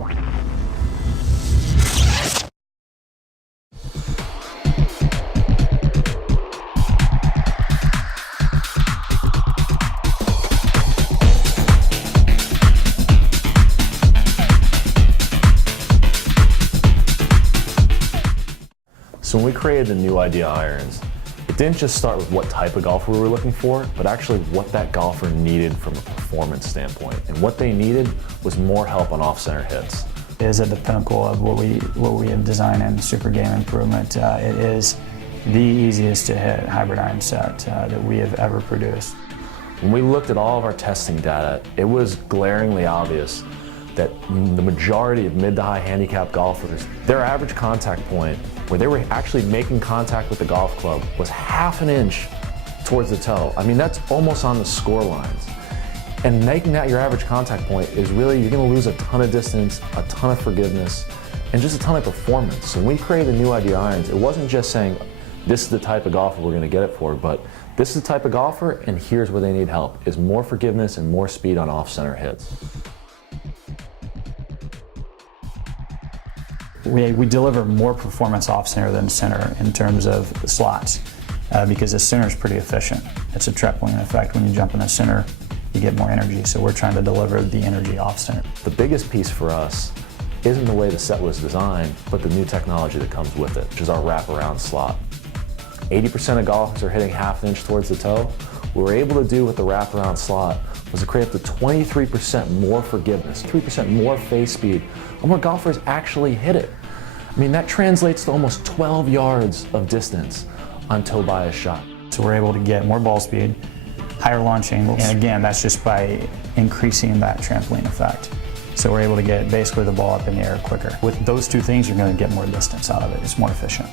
So when we created the new idea irons, it didn't just start with what type of golfer we were looking for, but actually what that golfer needed from a performance standpoint. And what they needed was more help on off-center hits. It is at the pinnacle of what we have designed in Super Game Improvement. It is the easiest to hit hybrid iron set that we have ever produced. When we looked at all of our testing data, it was glaringly obvious that the majority of mid to high handicap golfers, their average contact point, where they were actually making contact with the golf club, was half an inch towards the toe. I mean, that's almost on the score lines. And making that your average contact point is really, you're gonna lose a ton of distance, a ton of forgiveness, and just a ton of performance. So when we created the new idea irons, it wasn't just saying, this is the type of golfer we're gonna get it for, but this is the type of golfer, and here's where they need help, is more forgiveness and more speed on off-center hits. We deliver more performance off center than center in terms of the slots because the center is pretty efficient. It's a trampoline effect. When you jump in the center, you get more energy. So we're trying to deliver the energy off center. The biggest piece for us isn't the way the set was designed, but the new technology that comes with it, which is our wraparound slot. 80% of golfers are hitting half an inch towards the toe. What we're able to do with the wraparound slot was to create up to 23% more forgiveness, 3% more face speed on where golfers actually hit it. I mean, that translates to almost 12 yards of distance on toe bias shot. So we're able to get more ball speed, higher launch angles, and again, that's just by increasing that trampoline effect. So we're able to get basically the ball up in the air quicker. With those two things, you're going to get more distance out of it. It's more efficient.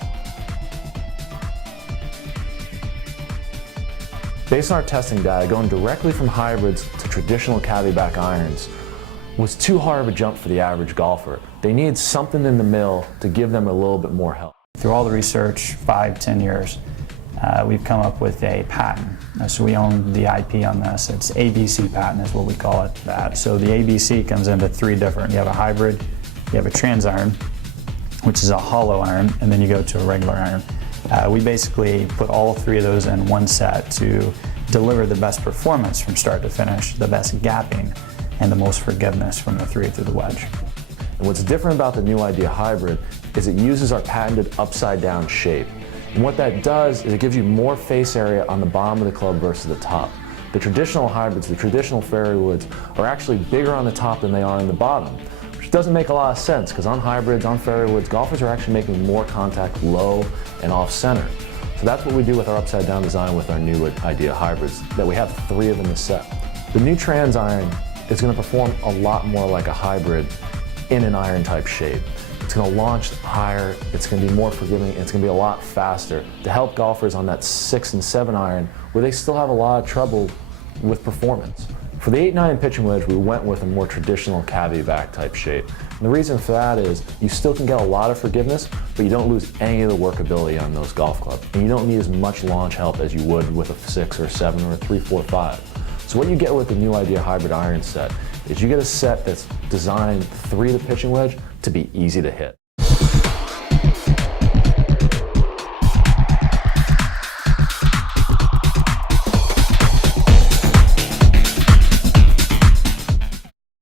Based on our testing data, going directly from hybrids to traditional caddy back irons was too hard of a jump for the average golfer. They needed something in the middle to give them a little bit more help. Through all the research, 5-10 years, we've come up with a patent. So we own the IP on this. It's ABC patent is what we call it. So the ABC comes into three different. You have a hybrid, you have a trans iron, which is a hollow iron, and then you go to a regular iron. We basically put all three of those in one set to deliver the best performance from start to finish, the best gapping, and the most forgiveness from the three through the wedge. And what's different about the new idea hybrid is it uses our patented upside down shape. And what that does is it gives you more face area on the bottom of the club versus the top. The traditional hybrids, the traditional fairway woods, are actually bigger on the top than they are on the bottom, which doesn't make a lot of sense because on hybrids, on fairway woods, golfers are actually making more contact low and off center. So that's what we do with our upside down design with our new idea hybrids, that we have three of in the set. The new trans iron is going to perform a lot more like a hybrid in an iron type shape. It's going to launch higher, it's going to be more forgiving, and it's going to be a lot faster to help golfers on that 6 and 7 iron where they still have a lot of trouble with performance. For the 8-9 pitching wedge, we went with a more traditional caddy back type shape. And the reason for that is you still can get a lot of forgiveness, but you don't lose any of the workability on those golf clubs. And you don't need as much launch help as you would with a 6 or 7 or a 3, 4, 5. So what you get with the new idea hybrid iron set is you get a set that's designed through the pitching wedge to be easy to hit.